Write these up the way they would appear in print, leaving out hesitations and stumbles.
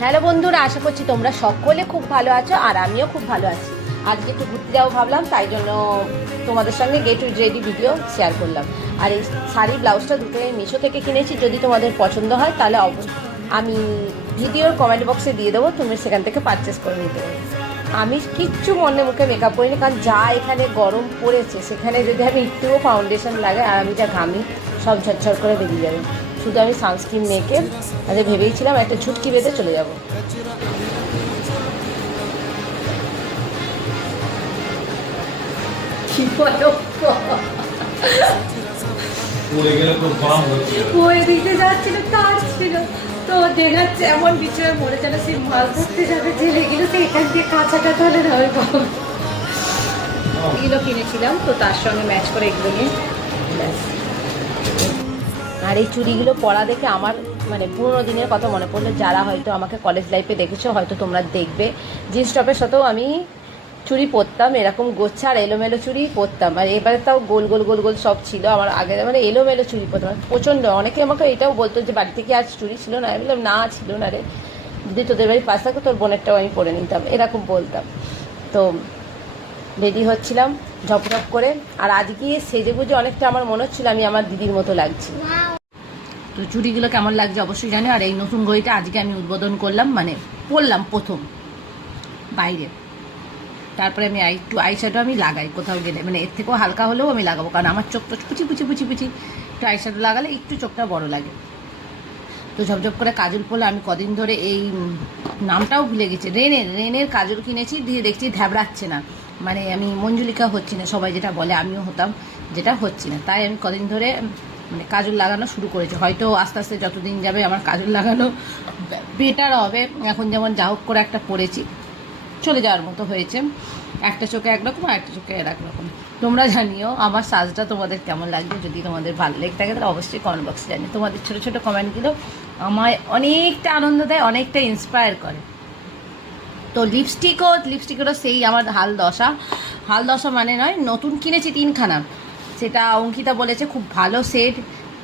Hello বন্ধুরা, আশা করছি তোমরা সকলে খুব ভালো আছো আর আমিও খুব ভালো আছি। আজকে একটু ঘুরতে যাবো ভাবলাম, তাই জন্য তোমাদের সঙ্গে গেট রেডি ভিডিও শেয়ার করলাম। আর এই শাড়ি ব্লাউজটা দুটোই মিশো থেকে কিনেছি। যদি তোমাদের পছন্দ হয় তাহলে আমি ভিডিওর কমেন্ট বক্সে দিয়ে দেবো, তুমি সেখান থেকে পারচেস করে নিতে পারো। আমি কিচ্ছু মনে মুখে মেকআপ করিনি, কারণ যা এখানে গরম পড়েছে সেখানে যদি আমি একটুও ফাউন্ডেশন লাগে আর আমি যা ঘামি সব ঝরঝর করে বেরিয়ে যাবে। শুধু আমি সানস্ক্রিন মেখে আজ ভেবেইছিলাম একটা ঝুটকি বেঁধে চলে যাব। ওই দিকে যাচ্ছিল তার ছিল তো দেখাচ্ছে এমন বিছানা মরে চলে, সেই মাছ ধরতে যাবে জেলে গেলে তো এখান দিয়ে কাঁচাটা ধরে ধরে পাবো। এগুলো কিনেছিলাম তো তার সঙ্গে ম্যাচ করে এগুলো নিয়ে ব্যাস। আর এই চুড়িগুলো পরা দেখে আমার মানে পুরোনো দিনের কথা মনে পড়লো। যারা হয়তো আমাকে কলেজ লাইফে দেখেছো হয়তো তোমরা দেখবে, জিন্স টপের সাথেও আমি চুড়ি পরতাম, এরকম গোচ্ছা আর এলোমেলো চুড়ি পরতাম। আর এবারে তাও গোল গোল গোল গোল সব ছিল আমার আগে, মানে এলোমেলো চুড়ি পরতাম প্রচণ্ড। অনেকে আমাকে এটাও বলতো যে বাড়ি থেকে আর চুড়ি ছিল না। আমি বললাম না, ছিল না রে, যদি তোদের বাড়ির পাশ থাকো তোর বোনেরটাও আমি পরে নিতাম, এরকম বলতাম। তো রেডি হচ্ছিলাম ঝপঝপ করে। আর আজকে সেজে গুজে অনেকটা আমার মনে হচ্ছিলো আমি আমার দিদির মতো লাগছি। তো চুড়িগুলো কেমন লাগছে অবশ্যই জানি। আর এই নতুন ঘড়িটা আজকে আমি উদ্বোধন করলাম, মানে পরলাম প্রথম বাইরে। তারপরে আমি একটু আইশ্যাডো আমি লাগাই কোথাও গেলে, মানে এর থেকেও হালকা হলেও আমি লাগাবো, কারণ আমার চোখ তো পুচি পুচি পুচি পুচি, একটু আইশ্যাডো লাগালে একটু চোখটা বড় লাগে। তো ঝপঝপ করে কাজল পরলে। আমি কদিন ধরে এই নামটাও ভুলে গেছি, রেনের কাজল কিনেছি, দিয়ে দেখছি ধ্যাবড়াচ্ছে না, মানে আমি মঞ্জুলিকা হচ্ছি না, সবাই যেটা বলে আমিও হতাম, যেটা হচ্ছি না। তাই আমি কদিন ধরে মানে কাজল লাগানো শুরু করেছি। হয়তো আস্তে আস্তে যতদিন যাবে আমার কাজল লাগানো বেটার হবে। এখন যেমন যা হোক করে একটা পরেছি, চলে যাওয়ার মতো হয়েছে। একটা চোখে একরকম আর একটা চোখে আর একরকম। তোমরা জানিও আমার সাজটা তোমাদের কেমন লাগবে। যদি তোমাদের ভালো লেগে থাকে তাহলে অবশ্যই কমেন্ট বক্সে জানিও। তোমাদের ছোটো ছোটো কমেন্টগুলো আমায় অনেকটা আনন্দ দেয়, অনেকটা ইন্সপায়ার করে। তো লিপস্টিকেরও সেই আমার হাল দশা মানে নয়, নতুন কিনেছি 3খানা। সেটা অঙ্কিতা বলেছে খুব ভালো সেট,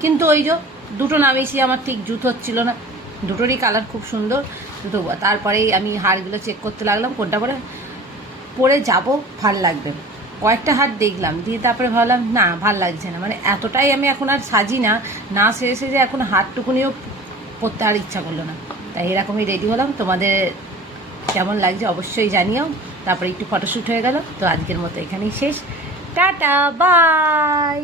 কিন্তু ওই যে দুটো নামিয়েছি, আমার ঠিক জুত হচ্ছিল না। দুটোরই কালার খুব সুন্দর দুটো। তারপরেই আমি হারগুলো চেক করতে লাগলাম কোনটা পরে যাব ভাল লাগবে। কয়েকটা হার দেখলাম, দিয়ে তারপরে ভাবলাম না ভাল লাগছে না, মানে এতটাই আমি এখন আর সাজি না শেষে যে এখন হারটুকুনিও পরতে আর ইচ্ছা করলো না। তাই এরকমই রেডি হলাম। তোমাদের কেমন লাগছে অবশ্যই জানিও। তারপরে একটু ফটোশ্যুট হয়ে গেল। তো আজকের মতো এখানেই শেষ, টাটা বাই।